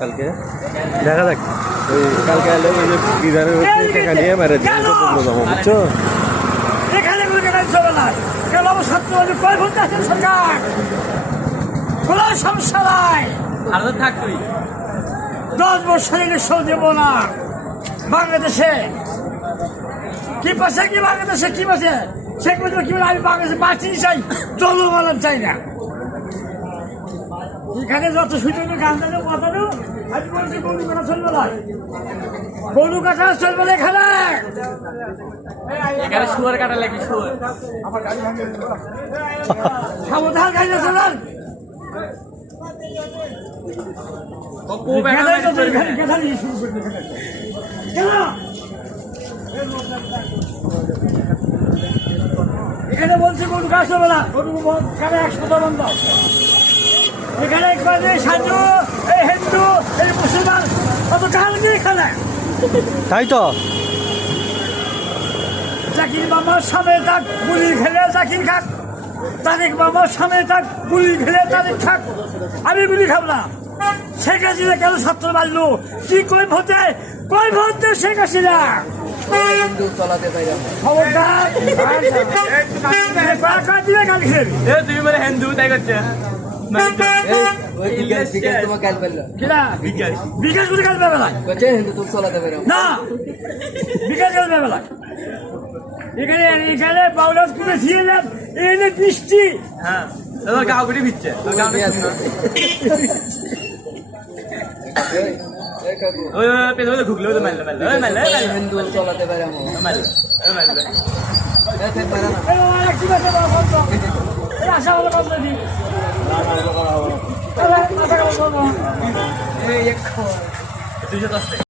কালকে দেখা যাক ওই কালকে এলে ওই যে বিধানের টাকা নিয়ে মেরে দিয়ে জমা বুঝছো এখানে কোনো জায়গায় চলে না কেন ছাত্র কয় ঘন্টা আছে সরকার কোনো সমস্যা নাই আর তো থাক তুই 10 বছর ইলেকশন দেব না বাংলাদেশে কি পাশে কি বাংলাদেশে কি পাশে শেখ মুজিব কি বলে আমি বাংলাদেশে বাঁচি চাই জনগণ চাই না এখানে যত সুযোগ গান দানো মাতানো আমি বলছি গরু কাটা চলবে না গরু কাটা চলবে না এখানে এখানে শুয়ার কাটা লাগে শুয়ার সাবধান গাড়ি চলান ও বেটা চলবে এখানে বলছে গরু কাটা চলবে না গরু কাটা 100 বন্ধ এখানে একবার সাধু এই হিন্দু এই মুসলমান কত কাল নেই এখানে তাই তো জাকির মামার সামনে তাক গুলি খেলে জাকির খাক তারেক মামার সামনে তাক গুলি খেলে তারেক খাক আমি গুলি খাব না শেখ হাসিনা কেন ছাত্র মারলো কি কই ভোটে শেখ হাসিনা খবরদার দিবে কাল খেল তুমি মানে হিন্দু তাই করছে বিকাশ গুলি কাল বেলা না বিকাশ কাল বেলা এখানে বাউলাস করে দিয়ে যান এনে বৃষ্টি হ্যাঁ গাও গুটি ভিজছে ওই পেছনে ঢুকলো তো মারলে হিন্দু চলাতে পারে আশা হলো কম দিই দুইশো 10